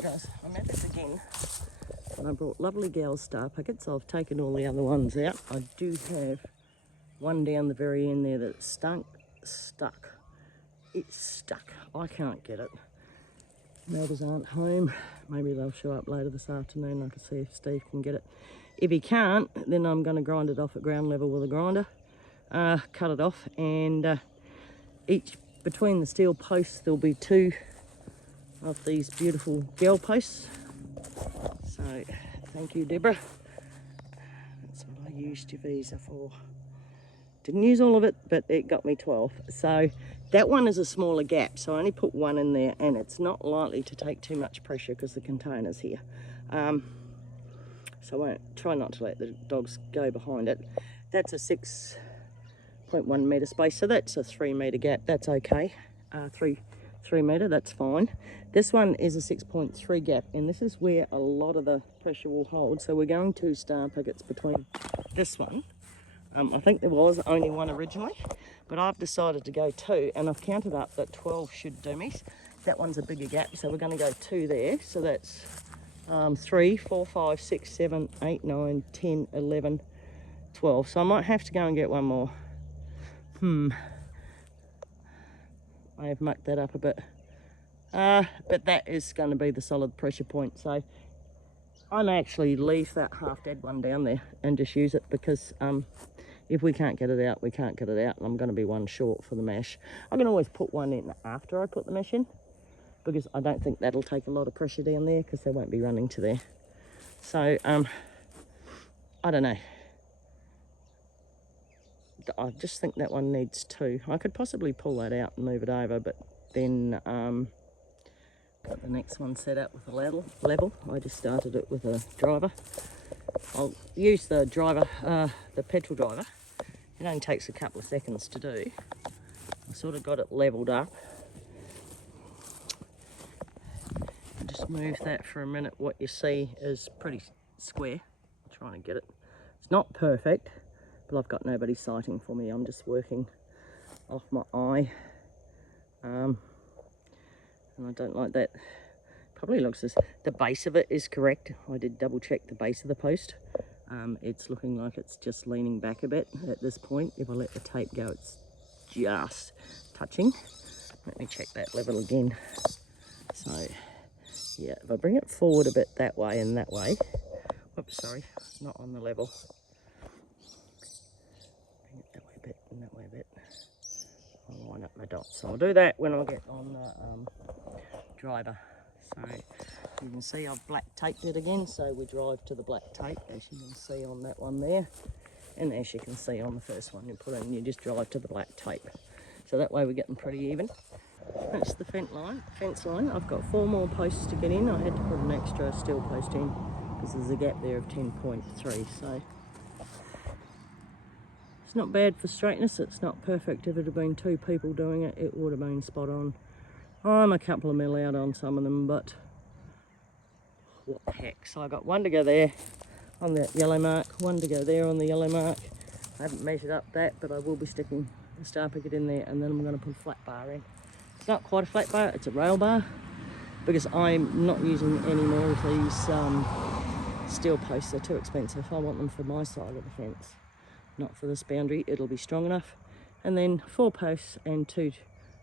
guys, I'm at this again. And I brought lovely gal star pickets. I've taken all the other ones out. I do have one down the very end there that's stuck. It's stuck. I can't get it. Neighbours aren't home. Maybe they'll show up later this afternoon. I can see if Steve can get it. If he can't, then I'm going to grind it off at ground level with a grinder. Cut it off, and each between the steel posts there'll be 2 of these beautiful gel posts. So thank you, Deborah. That's what I used your visa for. Didn't use all of it, but it got me 12. So that one is a smaller gap, so I only put 1 in there, and it's not likely to take too much pressure because the container's here. So I won't try not to let the dogs go behind it. That's a 6.1 metre space, so that's a 3 metre gap. That's okay. 3 metre, that's fine. This one is a 6.3 gap, and this is where a lot of the pressure will hold. So we're going 2 star pickets between this one. I think there was only 1 originally, but I've decided to go 2, and I've counted up that 12 should do me. That one's a bigger gap, so we're going to go 2 there. So that's 3, 4, 5, 6, 7, 8, 9, 10, 11, 12. So I might have to go and get 1 more. I have mucked that up a bit. But that is going to be the solid pressure point. So I may actually leave that half dead one down there and just use it, because if we can't get it out, we can't get it out, and I'm going to be 1 short for the mesh. I can always put 1 in after I put the mesh in, because I don't think that'll take a lot of pressure down there, because they won't be running to there. So I don't know. I just think that one needs 2. I could possibly pull that out and move it over, but then got the next one set up with a level. I just started it with a driver. I'll use the driver, the petrol driver. It only takes a couple of seconds to do. I sort of got it leveled up. I'll just move that for a minute. What you see is pretty square. I'm trying to get it. It's not perfect, but I've got nobody sighting for me. I'm just working off my eye. And I don't like that. Probably looks as the base of it is correct. I did double check the base of the post. It's looking like it's just leaning back a bit at this point. If I let the tape go, it's just touching. Let me check that level again. So yeah, if I bring it forward a bit that way and that way, whoops, sorry, not on the level. Bring it that way a bit and that way a bit. I'll line up my dots. So I'll do that when I get on the driver. So you can see I've black taped it again, so we drive to the black tape, as you can see on that one there, and as you can see on the first one you put in, you just drive to the black tape. So that way we're getting pretty even. That's the fence line. I've got 4 more posts to get in. I had to put an extra steel post in because there's a gap there of 10.3, so it's not bad for straightness. It's not perfect. If it had been 2 people doing it, it would have been spot on. I'm a couple of mil out on some of them, but what the heck. So I got 1 to go there on that yellow mark, 1 to go there on the yellow mark. I haven't measured up that, but I will be sticking the star picket in there, and then I'm going to put a flat bar in. It's not quite a flat bar, it's a rail bar, because I'm not using any more of these steel posts. They're too expensive. I want them for my side of the fence, not for this boundary. It'll be strong enough. And then 4 posts and 2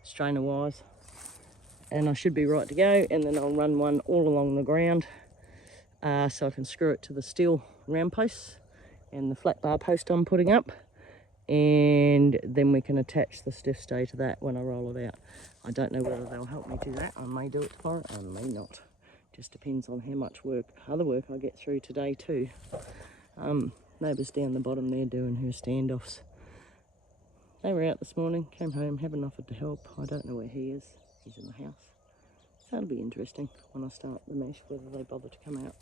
strainer wires, and I should be right to go. And then I'll run 1 all along the ground, so I can screw it to the steel round posts and the flat bar post I'm putting up, and then we can attach the stiff stay to that when I roll it out. I don't know whether they'll help me do that. I may do it tomorrow, I may not. Just depends on how much other work I get through today too. Neighbour's down the bottom there doing her standoffs. They were out this morning, came home, haven't offered to help. I don't know where he is. He's in the house. So it'll be interesting when I start the mesh, whether they bother to come out.